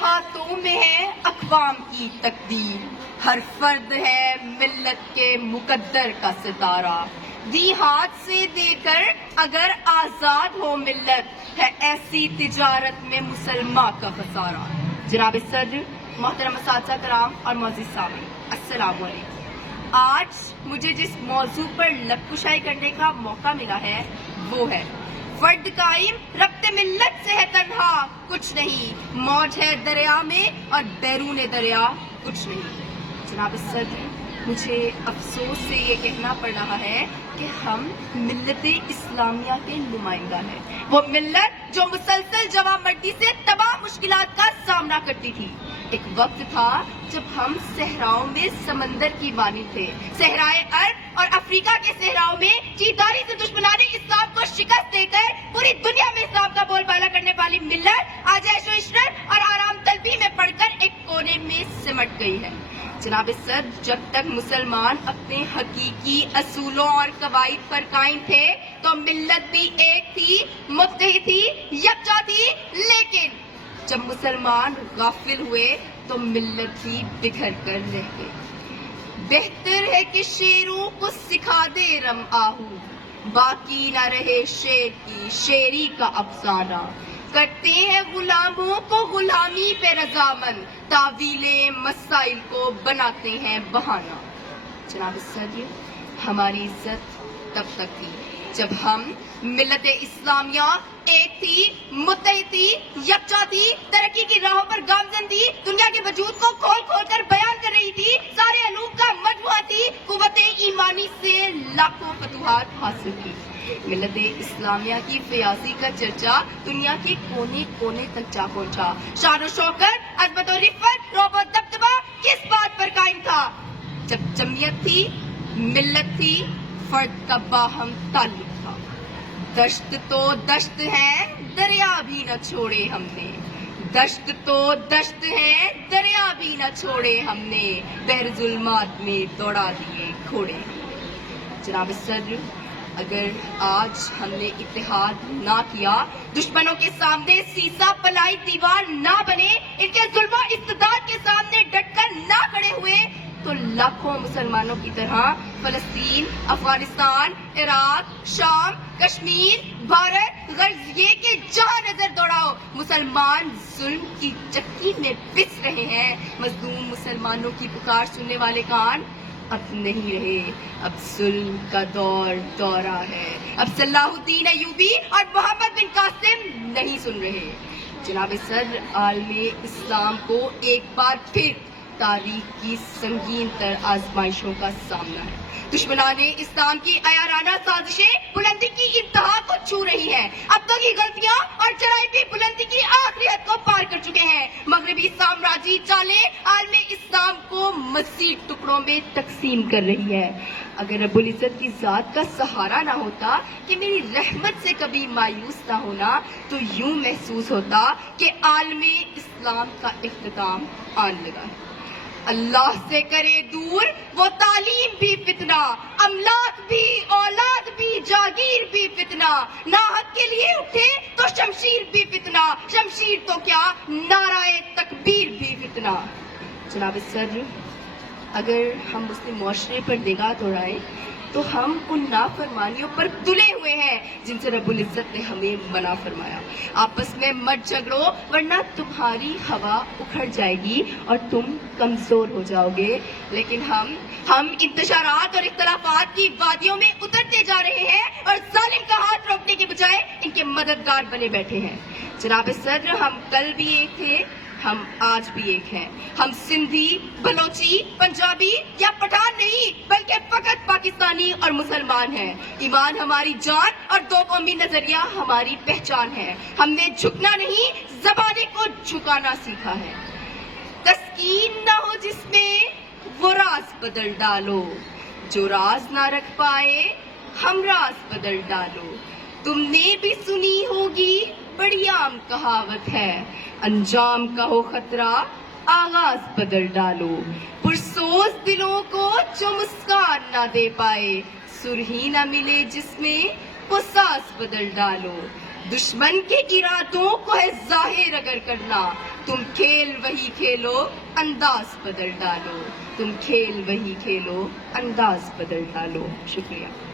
ہاتھوں میں ہے اقوام کی تقدیر، ہر فرد ہے ملت کے مقدر کا ستارہ، دی ہاتھ سے دے کر اگر آزاد ہو ملت، ہے ایسی تجارت میں مسلمان کا خسارہ۔ جناب صدر، محترم اساتذہ کرام اور معزز سامعین، السلام علیکم۔ آج مجھے جس موضوع پر لب کشائی کرنے کا موقع ملا ہے وہ ہے فرد قائم ربط ملت سے ہے تنہا کچھ نہیں، موج ہے دریا میں اور بیرون دریا کچھ نہیں۔ جناب صدر، مجھے افسوس سے یہ کہنا پڑ رہا ہے کہ ہم ملت اسلامیہ کے نمائندہ ہیں، وہ ملت جو مسلسل جوانمردی سے تمام مشکلات کا سامنا کرتی تھی۔ ایک وقت تھا جب ہم صحراؤں میں سمندر کی مانند تھے، صحرائے عرب اور افریقہ کے صحراؤں میں چیتاری سے دشمنان اسلام کو شکست دے کر پوری دنیا میں اسلام کا بول بالا کرنے والی ملت آج عیش و عشرت اور آرام طلبی میں پڑھ کر ایک کونے میں سمٹ گئی ہے۔ جناب صدر، جب تک مسلمان اپنے حقیقی اصولوں اور قواعد پر قائم تھے تو ملت بھی ایک تھی، متحد تھی، یکجا تھی، لیکن جب مسلمان غافل ہوئے تو ملت بھی بکھر کر رہ گئی۔ بہتر ہے کہ شیروں کو سکھا دے رم آہو، باقی نہ رہے شیر کی شیری کا افسانہ، کرتے ہیں غلاموں کو غلامی پہ رضامند، تعویل مسائل کو بناتے ہیں بہانہ۔ جناب صدر، ہماری عزت تب تک تھی جب ہم ملت اسلامیہ ایک تھی، متحد تھی، یکجا تھی، ترقی کی راہوں پر گامزن تھی، دنیا کے وجود کو کھول کھول کر بیان کر رہی تھی، سارے علوم کا مجموعہ تھی، قوت ایمانی سے لاکھوں فتوحات حاصل کی۔ ملت اسلامیہ کی فیاضی کا چرچا دنیا کے کونے کونے تک جا پہنچا۔ شان و شوکت، عظمت و رفت، رعب و دبدبہ کس بات پر قائم تھا؟ جب جمعیت تھی، ملت تھی، فرد کا باہم تعلق تھا۔ دشت تو دشت ہے، دریا بھی نہ چھوڑے ہم نے، دشت تو دشت ہے، دریا بھی نہ چھوڑے ہم نے، بحر ظلمات میں دوڑا دیے گھوڑے۔ جناب صدر، اگر آج ہم نے اتحاد نہ کیا، دشمنوں کے سامنے سیسا پلائی دیوار نہ بنے، ان کے ظلم و استبداد کے سامنے ڈٹ کر نہ کھڑے ہوئے، تو لاکھوں مسلمانوں کی طرح فلسطین، افغانستان، عراق، شام، کشمیر، بھارت، غرض یہ کہ جہاں نظر دوڑاؤ مسلمان ظلم کی چکی میں پس رہے ہیں۔ مظلوم مسلمانوں کی پکار سننے والے کان اب نہیں رہے، اب ظلم کا دورہ ہے، اب صلاح الدین ایوبی اور محمد بن قاسم نہیں سن رہے۔ جناب صدر، عالم اسلام کو ایک بار پھر تاریخ کی سنگین تر آزمائشوں کا سامنا ہے۔ دشمنان اسلام کی عیارانہ سازشیں بلندی کی انتہا کو چھو رہی ہیں، اب تک کی غلطیاں اور جرائم بھی بلندی کی آخری حد کو پار کر چکے ہیں۔ مغربی سامراجی چالیں عالم اسلام کو مزید ٹکڑوں میں تقسیم کر رہی ہے۔ اگر رب العزت کی ذات کا سہارا نہ ہوتا کہ میری رحمت سے کبھی مایوس نہ ہونا، تو یوں محسوس ہوتا کہ عالم اسلام کا اختتام آن لگا ہے۔ اللہ سے کرے دور وہ تعلیم بھی فتنہ، املاک بھی، اولاد بھی، جاگیر بھی فتنہ، ناحق کے لیے اٹھے تو شمشیر بھی فتنہ، شمشیر تو کیا نعرہ تکبیر بھی فتنہ۔ جناب صدر، اگر ہم مسلم معاشرے پر نگاہ دوڑائیں تو ہم ان نافرمانیوں پر تلے ہوئے ہیں جن سے رب العزت نے ہمیں منع فرمایا۔ آپس میں مت جھگڑو ورنہ تمہاری ہوا اکھڑ جائے گی اور تم کمزور ہو جاؤ گے۔ لیکن ہم انتشارات اور اختلافات کی وادیوں میں اترتے جا رہے ہیں اور ظالم کا ہاتھ روکنے کے بجائے ان کے مددگار بنے بیٹھے ہیں۔ جناب صدر، ہم کل بھی ایک تھے، ہم آج بھی ایک ہیں۔ ہم سندھی، بلوچی، پنجابی یا پٹھان نہیں بلکہ فقط پاکستانی اور مسلمان ہیں۔ ایمان ہماری جان اور دو قومی نظریہ ہماری پہچان ہے۔ ہم نے جھکنا نہیں، زمانے کو جھکانا سیکھا ہے۔ تسکین نہ ہو جس میں وہ راز بدل ڈالو، جو راز نہ رکھ پائے ہم راز بدل ڈالو۔ تم نے بھی سنی ہوگی بڑی عام کہاوت ہے، انجام کا ہو خطرہ آغاز بدل ڈالو۔ پرسوز دلوں کو جو مسکان نہ دے پائے، سرہی نہ ملے جس میں وہ ساز بدل ڈالو۔ دشمن کے ارادوں کو ہے ظاہر اگر کرنا، تم کھیل وہی کھیلو انداز بدل ڈالو، تم کھیل وہی کھیلو انداز بدل ڈالو. شکریہ.